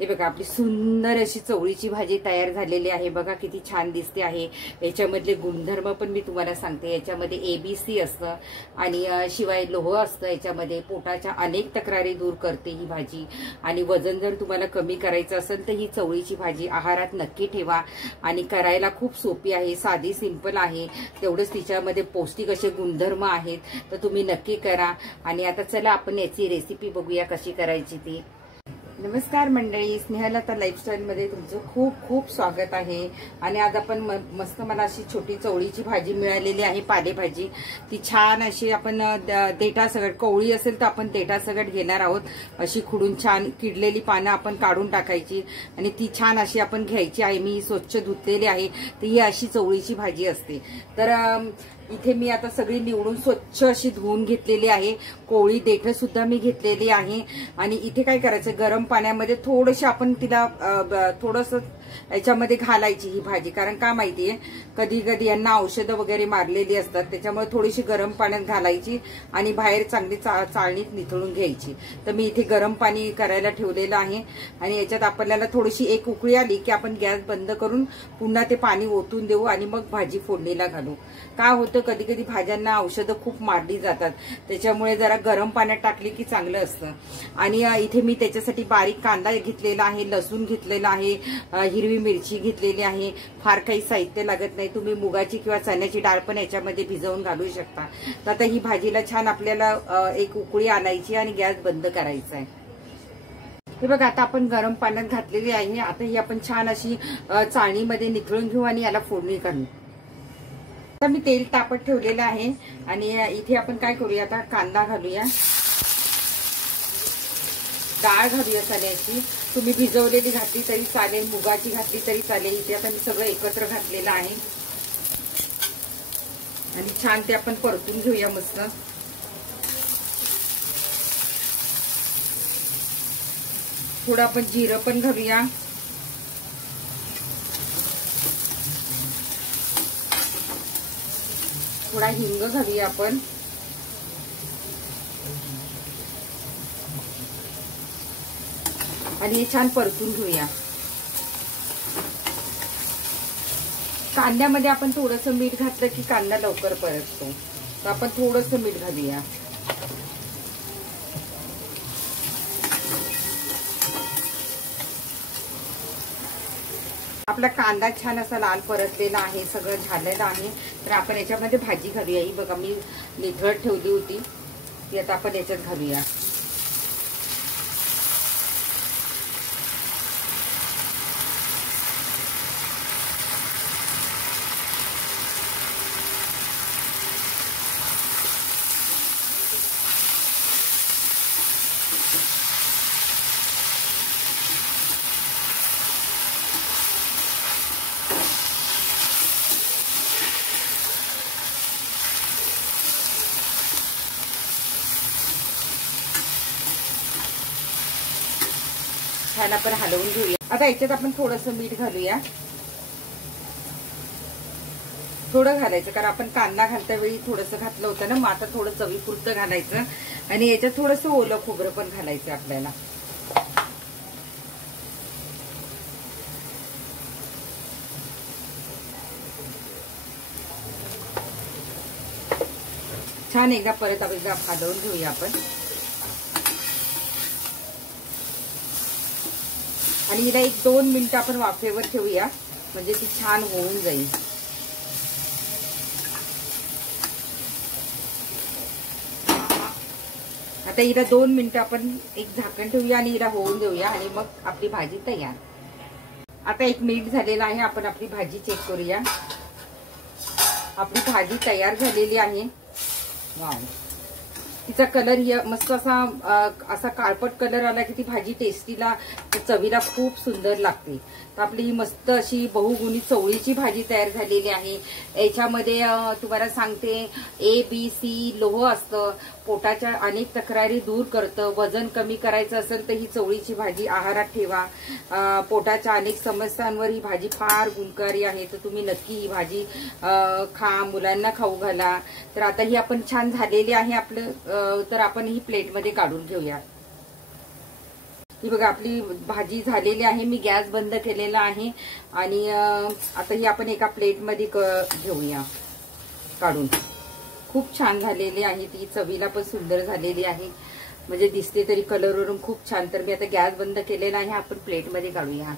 हे बघा आपली सुंदर अशी चवळीची भाजी तयार झालेली आहे। बघा किती छान दिसते आहे। याच्यामधले गुणधर्म पण मी तुम्हाला सांगते। याच्यामध्ये ABC असतं आणि शिवाय लोह असतं। याच्यामध्ये पोटाच्या अनेक तक्रारी दूर करते ही भाजी। आणि वजन जर तुम्हाला कमी करायचं असेल तर ही चवळीची भाजी आहारात नक्की ठेवा। आणि करायला खूप सोपी आहे, साधी सिंपल आहे, तेवढंच तिच्यामध्ये पौष्टिक असे गुणधर्म आहेत, तर तुम्ही नक्की करा। आणि आता चला आपण याची रेसिपी बघूया कशी करायची ती। नमस्कार मंडळी, स्नेहलता लाईफस्टाईल मध्ये तुमचं खूप खूप स्वागत आहे। आणि आज आपण मस्त मला अशी छोटी चवळीची भाजी मिळालेली आहे, पालेभाजी। ती छान अशी आपण देठासकट, कवळी असेल तर आपण देठासकट घेणार आहोत। अशी खुडून छान किडलेली पानं आपण काढून टाकायची आणि ती छान अशी आपण घ्यायची आहे। मी स्वच्छ धुतलेली आहे, तर ही अशी चवळीची भाजी असते। तर इथे मी आता सगळी निवडून स्वच्छ अशी धुवून घेतलेली आहे। कोवळी देठ सुद्धा मी घेतलेली आहे। आणि इथे काय करायचं, गरम पाण्यामध्ये थोडीशी आपण तिला थोडंसं याच्यामध्ये घालायची ही भाजी। कारण का माहितीये, कधी कधी यांना औषधं वगैरे मारलेली असतात, त्याच्यामुळे थोडीशी गरम पाण्यात घालायची आणि बाहेर चांगली चाळणीत निथळून घ्यायची। तर मी इथे गरम पाणी करायला ठेवलेलं आहे आणि याच्यात आपल्याला थोडीशी एक उकळी आली की आपण गॅस बंद करून पुन्हा ते पाणी ओतून देऊ आणि मग भाजी फोडणीला घालू। का होतं, कधी कधी भाज्यांना औषधं खूप मारली जातात, त्याच्यामुळे जरा गरम पाण्यात टाकली की चांगलं असतं। आणि इथे मी त्याच्यासाठी बारीक कांदा घेतलेला आहे, लसूण घेतलेला आहे, हिरवी मिरची घेतलेली आहे। फार काही साहित्य लागत नाही, तुम्ही मुगाची किंवा चण्याची डाळ पण याच्यामध्ये भिजवून घालू शकता। तर आता ही भाजीला छान आपल्याला एक उकळी आणायची आणि गॅस बंद करायचा आहे। हे बघा आता आपण गरम पाण्यात घातलेली आहे। आता ही आपण छान अशी चाळणीमध्ये निथळून घेऊ आणि याला फोडणी काढू। आता मी तेल तापत ठेवलेलं आहे आणि इथे आपण काय करूया, आता कांदा घालूया, डाळ घालूया चण्याची। तुम्ही भिजवलेली घातली तरी चालेल, मुगाची घातली तरी चालेल। इथे आता मी सगळं एकत्र घातलेलं आहे आणि छान ते आपण परतून घेऊया मस्त। थोडं आपण जिरं पण घालूया, थोडा हिंग घालूया आपण, आणि हे छान परतून घेऊया। कांद्यामध्ये आपण थोडंसं मीठ घातलं की कांदा लवकर परततो, तर आपण थोडंसं मीठ घालूया। आपला कांदा छान असा लाल परतलेला आहे, सगळं झालेलं आहे। तर आपण याच्यामध्ये भाजी घालूया। ही बघा मी निथळत ठेवली होती, ती आता आपण याच्यात घालूया। छान आपण हलवून घेऊया। आता याच्यात आपण थोडंसं मीठ घालूया, थोडं घालायचं, कारण आपण कांदा घालता वेळी थोडंसं घातलं होतं ना, मग आता थोडं चवीपुरतं घालायचं। आणि याच्यात थोडंसं ओलं खोबरं पण घालायचं आपल्याला। छान एकदा परत एकदा हलवून घेऊया आपण आणि हिला 1-2 मिनिटं आपण वाफेवर ठेवूया, म्हणजे ती छान होऊन जाईल। आता हिला 2 मिनिटं आपण एक झाकण ठेवूया आणि हिला होऊन देऊया आणि मग आपली भाजी तयार। आता 1 मिनिट झालेला आहे, आपण आपली भाजी चेक करूया। आपली भाजी तयार झालेली आहे। वाव, तिचा कलर मस्त असा काळपट कलर आला की ती भाजी टेस्टीला, चवीला खूप सुंदर लागते। तर आपली ही मस्त अशी बहुगुणी चवळीची भाजी तयार झालेली आहे। याच्यामध्ये तुम्हाला सांगते ABC लोह असतं, पोटाच्या अनेक तक्रारी दूर करतं। वजन कमी करायचं असेल तर ही चवळीची भाजी आहारात ठेवा। पोटाच्या अनेक समस्यांवर ही भाजी फार गुणकारी आहे, तर तुम्ही नक्की ही भाजी खा, मुलांना खाऊ घाला। तर आता ही आपण छान झालेली आहे आपलं, तर आपण ही प्लेटमध्ये काढून घेऊया। ही बघा आपली भाजी झालेली आहे. मी गॅस बंद केलेला आहे आणि आता ही आपण एका प्लेटमध्ये घेऊया काढून. खूप छान झालेली आहे ती, चवीला पण सुंदर झालेली आहे, म्हणजे दिसते तरी कलरवरून खूप छान. तर मी आता गॅस बंद केलेला आहे, आपण प्लेटमध्ये काढूया.